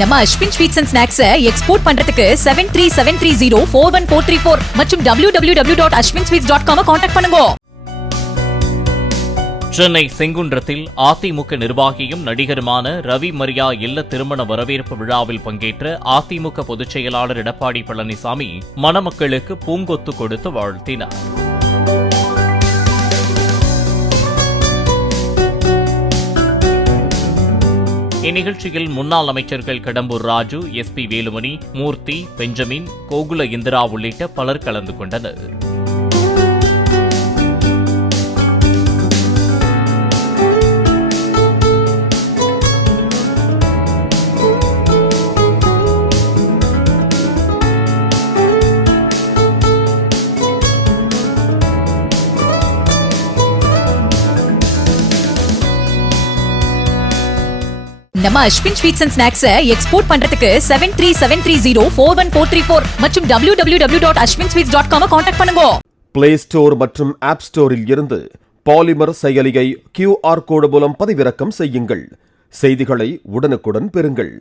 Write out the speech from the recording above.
நம்ம Ashwin sweets and snacks export பண்றதுக்கு 7373041434 மற்றும் www.ashwinsweets.com கான்டாக்ட் பண்ணுங்க. சென்னை செங்குன்றத்தில் அதிமுக நிர்வாகியும் நடிகருமான ரவி மரியா இல்ல திருமண வரவேற்பு விழாவில் பங்கேற்ற அதிமுக பொதுச் செயலாளர் எடப்பாடி பழனிசாமி மணமக்களுக்கு பூங்கொத்து கொடுத்து வாழ்த்தினார். இந்நிகழ்ச்சியில் முன்னாள் அமைச்சர்கள் கடம்பூர் ராஜு, SP வேலுமணி, மூர்த்தி, பெஞ்சமின், கோகுல இந்திரா உள்ளிட்ட பலர் கலந்து கொண்டனர். நம்ம Ashwin sweets and snacks export பண்றதுக்கு 7373041434 மற்றும் www.ashwinsweets.com கான்டாக்ட் பண்ணுங்க. பிளே ஸ்டோர் மற்றும் ஆப் ஸ்டோரில் இருந்து பாலிமர் செயலியை QR கோடு மூலம் பதிவிறக்கம் செய்யுங்கள். செய்திகளை உடனுக்குடன் பெறுங்கள்.